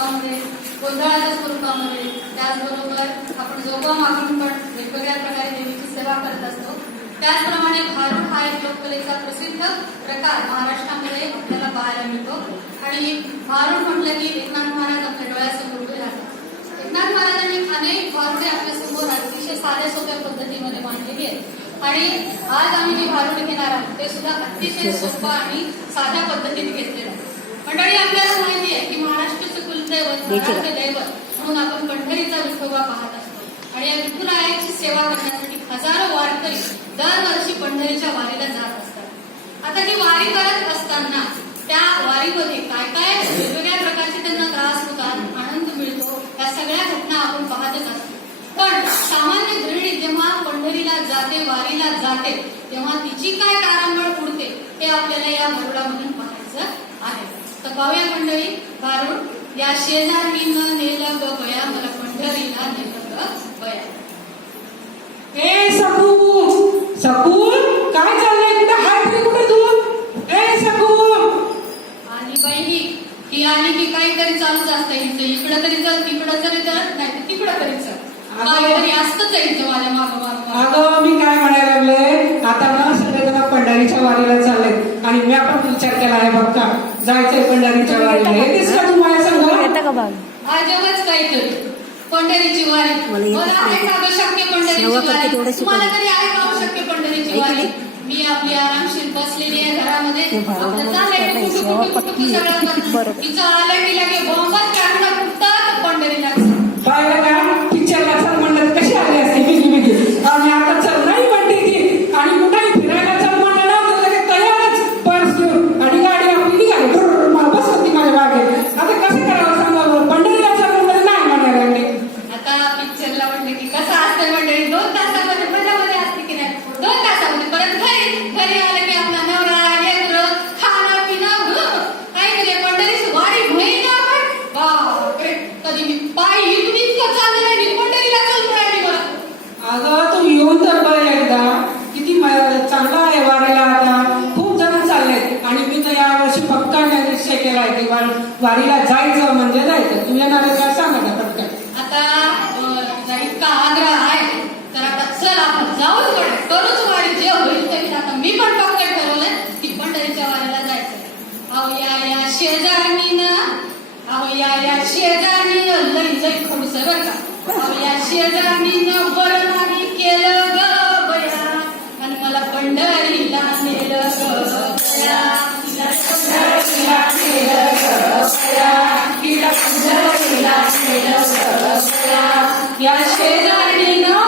स्वरूपामध्ये, गोंधळाच्या स्वरूपामध्ये, त्याचबरोबर आपण जोगवा मागून पण वेगवेगळ्या प्रकारे देवीची सेवा करत असतो. त्याचप्रमाणे भारूड हा एक लोककलेचा प्रसिद्ध प्रकार महाराष्ट्रामध्ये आपल्याला पाहायला मिळतो. आणि भारूड म्हटलं की एकनाथ महाराज आपल्या डोळ्यासमोर उभे राहतात. एकनाथ महाराजांनी अनेक भारुडे आपल्या समोर अतिशय साध्या सोप्या पद्धतीमध्ये मांडलेली आहेत. आणि आज आम्ही जे भारूड घेणार आहोत ते सुद्धा अतिशय सोपं आणि साध्या पद्धतीने घेतलेलं आहे. मंडळी, आपल्याला माहिती आहे की महाराष्ट्राचं कुलदैवत, महाराष्ट्र दैवत म्हणून आपण पंढरीचा विठोबा पाहत असतो. आणि या विठुरायाची सेवा करण्यासाठी हजारो वारकरी दरवर्षी पंढरीच्या वारीला जात असतात. आता ही वारी करत असताना त्या वारीमध्ये काय काय वेगवेगळ्या प्रकारचे त्यांना त्रास होतात, आनंद मिळतो, या सगळ्या घटना आपण पाहतच असतो. पण सामान्य गृहिणी जेव्हा पंढरीला जाते, वारीला जाते, तेव्हा तिची काय तारांबळ उडते हे आपल्याला या भारुडामधून पाहायचं आहे. तर पाहूया मंडळी, भारूड. या शेजारीनं नेलं ग बया, मला पंढरीला नेलं ग बया. ए सकू, सकू काय चाललंय? कुठे हाय तरी, कुठे तू? ए सकू. आणि बाई ही आली की काहीतरी चालूच असतं हिचं. इकडं तरी चल, तिकडं तरी चल, नाही तिकडं तरी चल, काहीतरी असतंच हिचं माझ्या मागं मागं. अगं मी काय म्हणायला लागले, आता ना सगळेजण पंढरीच्या वारीला चाललेत आणि मी आपण विचार केला आहे बघ का, जायचंय पंढरीच्या वारीला. येतेस का तू माझ्या संग? आजच काहीतरी पंढरीची वारी. मला आहे का शक्य पंढरीची वारी? तुम्हाला तरी आहे का शक्य पंढरीची वारी? मी आपली आरामशीर बसलेली आहे घरामध्ये. आपलं चाललंय सगळं तिचं आलं की लगे बॉम्बच काढणं कुठं पंढरीला. पाहिलं का, पिक्चरला चल म्हणलं कशी आली असते बिगी आणि आता चल नाही म्हणते ती. आणि कुठेही फिरायला चल म्हणलं ना तर तयारच पर्स घेऊन आणि गाडी आपली निघाली. मला बसवती माझ्या मागे. आता कसं करावं सांगा, पंढरीला चल म्हणलं नाही म्हणायला लागले. आता पिक्चरला म्हणलं की कसं असतं मंडळी, 2 तासामध्ये मजामध्ये असते की नाही. 2 तासामध्ये परत घरी आलं की आपला नवरा लेकरं खाणं पिणं काहीतरी. पंढरीची वारी महिना पण बापरे, कधी मी पायी इथून इतकं चाललं नाही, पंढरीला चालून राहिली मला. अगं तू येऊन तर बरं एकदा, किती चांगला आहे वारीला. आता खूप जण चाललेत आणि मी तर यावर्षी पक्का निश्चय केलाय की वारीला जायचं म्हणजे जायचं. तू येणार आहे काय सांग आता पटकन. आता इतका आग्रह आहे तर आता चल आपण जाऊच करूच वारी, जे होईल ते. आता मी पण पक्का ठरवलंय की पंढरीच्या वारीला जायचं. अहो या शेजारणीनं, अहो या शेजारणीनं लई खडूस आहे बरं का. अहो या शेजारणीनं बरं नाही केलं ग बया, आणि मला पंढरीला नेलं ग बया, पंढरीला नेलं ग बया, तिला पंढरीला नेलं ग बया. या शेजारणीनं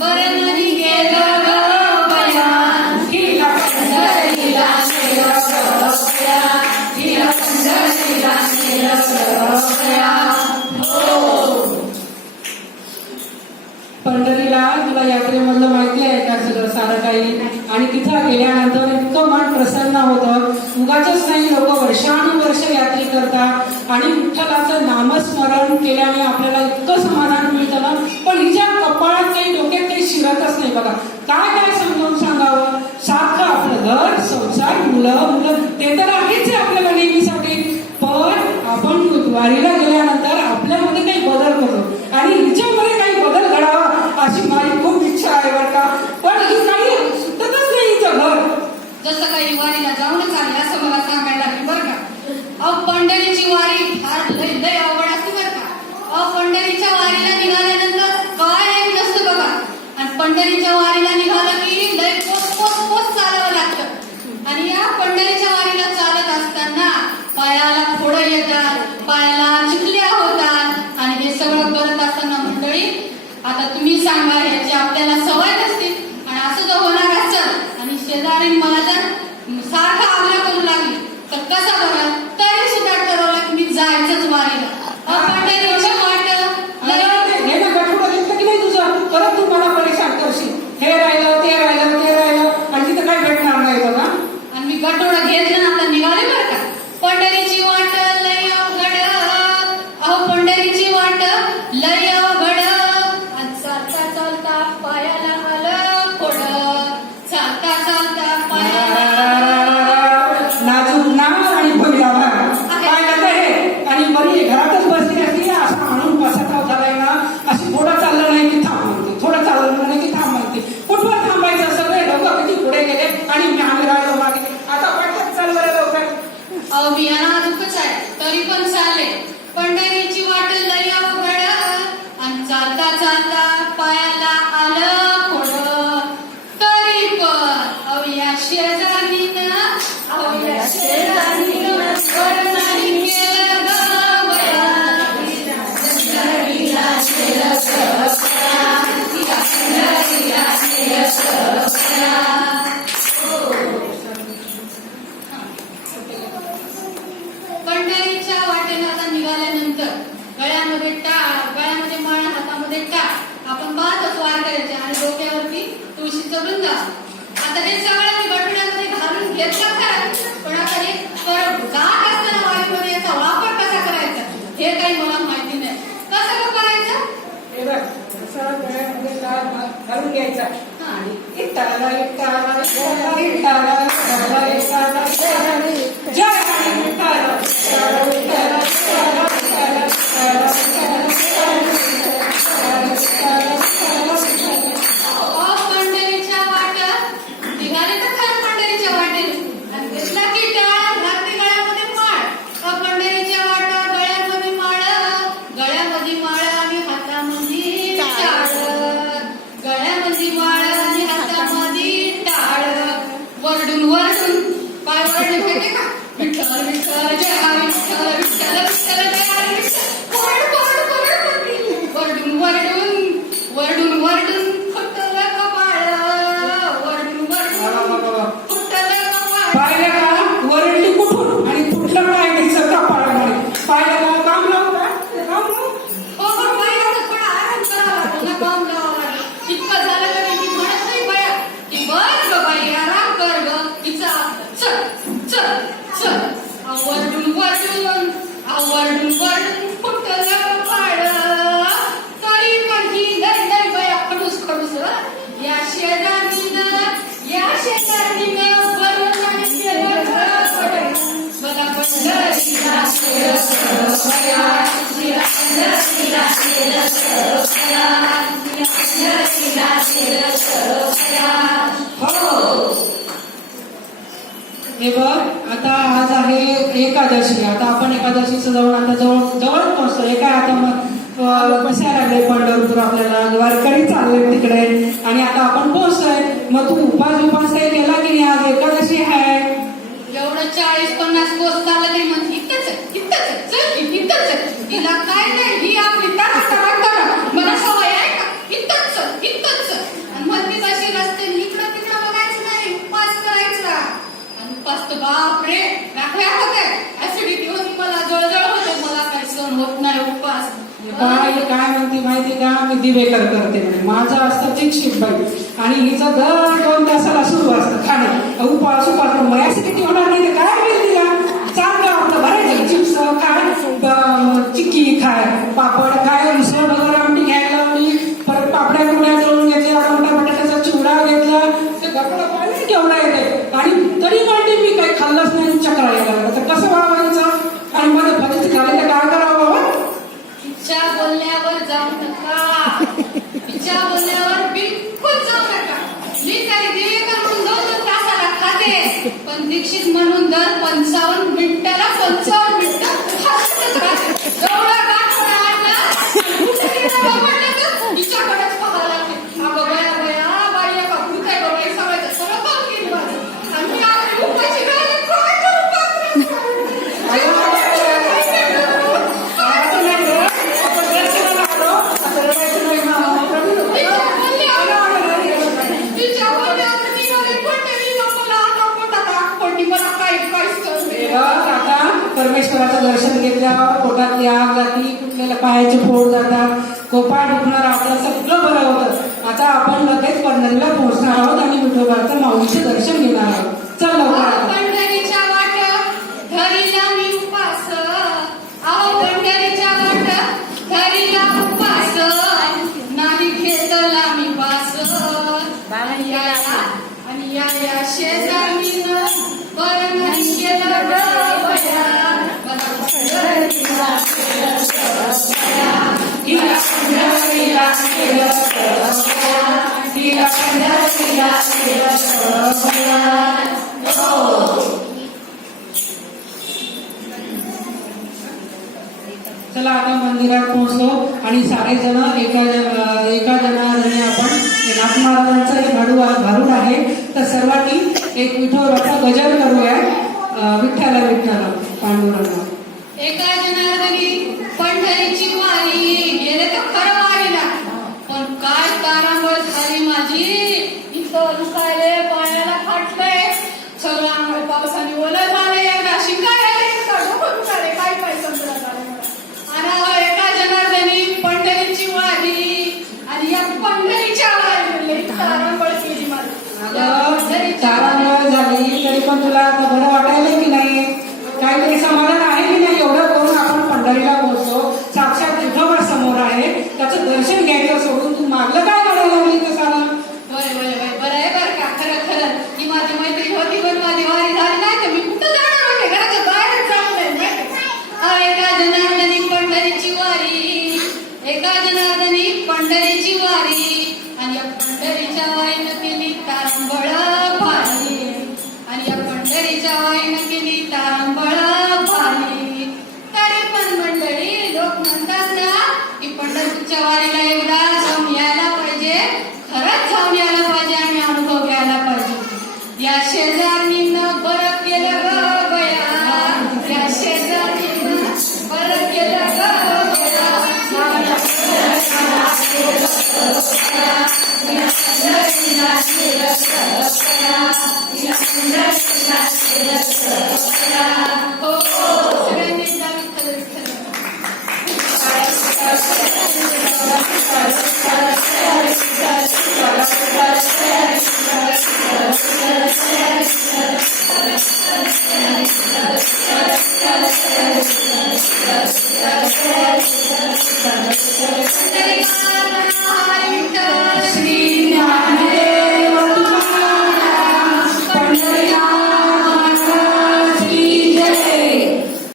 बरं नाही केलं ग बया, तिला पंढरीला नेलं ग बया, तिला पंढरीला नेलं ग बया. पंढरीला तुला यात्रेमधलं माहिती आहे का सगळं सारं काही? आणि तिथं गेल्यानंतर इतकं मन प्रसन्न होतं. उगाचच नाही, लोक वर्षानुवर्ष यात्रे करतात आणि विठ्ठलाचं नामस्मरण केल्याने आपल्याला इतकं समाधान मिळतं ना. पण हिच्या कपाळात काही, डोक्यात काही शिरतच नाही बघा. काय समजावून सांगावं. सारखं आपलं घर, संसार, मुलं ते तर आहेच आहे आपल्याला नेहमीसाठी. पण आपण वारीला गेल्यानंतर आपल्यामध्ये काही बदल करतो आणि हिच्यामध्ये काही बदल घडावा अशी माझी खूप इच्छा आहे बरं का. पण ही काही सुटतच नाही हिचं घर. जसं काही वारीला जाऊनच आले असं मला सांगायला लागेल बरं का. अहो पंढरीची वारी फार लय अवघड असते बरं का. अहो पंढरीच्या वारीला निघाल्यानंतर काय नसतं बघा. आणि पंढरीच्या वारीला निघालं की लय पोच चालावं लागतं. आणि या पंढरीच्या वारीला चालत असताना पायाला फोडं येतात, पायाला चिखल्या होतात. आणि हे सगळं करत असताना मंडळी, आता तुम्ही सांगा, याची आपल्याला सवय नसते. आणि असं जर होणार असेल आणि शेजारी मला जर सारखा आग्रह करू लागली तर कसा बघा. तरी सुद्धा ठरवलं अहो बिया नाजूकच आहे तरी पण चालले. पंढरीची वाट लय अवघड आणि चालता चालता पायाला आलं फोड. तरी पण अहो या शेजारीनं बरं नाही केलं ग बया. पंढरीच्या वाटेनं आता निघाल्यानंतर गळ्यामध्ये माळ, हातामध्ये टाळ. आपण पाहतोच वारकऱ्याच्या आणि डोक्यावरती तुळशीचं वृंदावन. आता हे सगळं मी बटण्यामध्ये घालून घेतलं खरं, पण आता हे जात असताना वारीमध्ये याचा वापर कसा करायचा हे काही मला माहिती नाही. कसं करायचं? हे बघ, असं गळ्यामध्ये टाळ घालून घ्यायचा आणि इटाला इटाला इटाला इटाला इटाला इटाला जय हरी विठ्ठल, इटाला इटाला इटाला इटाला इटाला पंढरीच्या वाटेत निघाले तर खरं पंढरीच्या वाटेत आणि दिसला की टाळ घातली गळ्यामध्ये माळ. पंढरीच्या वाटा गळ्यामध्ये माळ आणि हातामध्ये टाळ. गळ्यामध्ये माळ आणि हातामध्ये टाळ. वरडून पाय वरडून घेते का विठ्ठल विठ्ठल जय हरी विठ्ठल विठ्ठल विठ्ठल जय हरी विठ्ठल. वरडून फुटलं कपाळ. फुटलं कपाळ. पाहिलं का वरडली कुठून आणि कुठलं काय तिचं कपाळामुळे. पाहिलं का काम लावू का काम लावू. हो बाया थोडा आराम करावा लागतो ना, काम लावावं लागतं. इतकं झालं तरी मी म्हणत नाही बाया की बस ग बाई आराम कर ग. तिचा चल चल चल. आवडून फुटलं कपाळ. तरी पण ही लय बाया खडूस या शेजारीनं बरं नाही केलं ग. मला पंढरीला हे बघ, आता आज आहे एकादशी. आता आपण एकादशीचं जाऊन आता जवळ पोहोचतोय. काय आता बसायला लागले पंढरपूर, आपल्याला वारकरी चालले तिकडे आणि आता आपण पोहोचतोय. मग तू उपास काही केला की नाही? आज एकादशी आहे. एवढं 40-50 कोस चाललं नाही म्हणून इथंच तिला काय नाही. ही आपली मला सवय आहे का इथंच आणि मग ती तशी रस्ते इकडं तिकडं बघायचं नाही, उपास करायचा. आणि उपास तर बापरे राखल्या होते. ऍसिडिटी होती, मला जळजळ होते, मला काही सहन होत नाही उपास. काय म्हणते माहिती का, मी दिवेकर करते म्हणे. माझं असतं चिकशिक बाई आणि हिचं दर 2 तासाला सुरू असतं खाणे. उपास ऍसिडिटी होणार नाही तर काय होईल तिला. चांगलं आपलं भरायचं चिप्स खाय, चिक्की खाय, पापड खाय, उसळ वगैरे आमटी घ्यायला लावली. परत पापड्या जळून घेतल्या, मोठा बटाट्याचा चिवडा घेतला. ते गप्पा पाणी केवढा येते आणि तरी म्हणते मी काही खाल्लंच नाही, चक्रा यायला. तर कसं वाढवायचं आणि मध्ये फजिती झाली तर काय करावं बाबा. तिच्या बोलण्यावर जाऊ नका, तिच्या बोलण्यावर बिलकुल जाऊ नका. मी काही दिवेकर म्हणून 2 तासाला खाते, पण दीक्षित म्हणून दर 55 मिनिटाला 55 मिनिटं हसतच राहते. एवढा गाठोडा आणला तिच्याकडेच पाहावं लागते. अगं बया बाई का भूत आहे बाबा, सगळं काम केली माझं आणि मी आपली उपाशी राहिले. काय करू परमेश्वराचं दर्शन घेतल्यावर पोटातली आग जाती, कुठलेल्या पायाचे फोड जातात, कोपाळ दुखणार, आपलं सगळं बरं होतं. आता आपण लगेच पंढरीला पोहोचणार आहोत आणि विठोबाचं माऊलीचे दर्शन घेणार आहोत. चल लवकर. पंढरीच्या वाट धरीला मी उपास. अहो पंढरीच्या वाट धरीला उपास. नाही घेतला मी पास. आणि या शेजारीनं बरं नाही केलं बया. चला आता मंदिरात पोहोचलो आणि सारे जण एका जणाने आपण नाथ महाराजांचं हे भारूड आहे तर सर्वांनी एक विठोबाचा गजर करूया. विठ्ठला विठ्ठला पांडुरंगा. एका जनार्दनी पंढरीची वारी गेले तर खरं वारीला, पण काय तारांबळ झाली माझी. इथं दुखायले, पायाला फाटलंय, सगळं अंग पावसाने ओलं झाले, एकदा शिंगाडे काय काय समजलं झालं मला. आणि एका जनार्दनी पंढरीची वारी आणि या पंढरीच्या वारीला तारांबळ केली माझी. तारांबळ झाली तरी पण तुला आता बरं वाटायला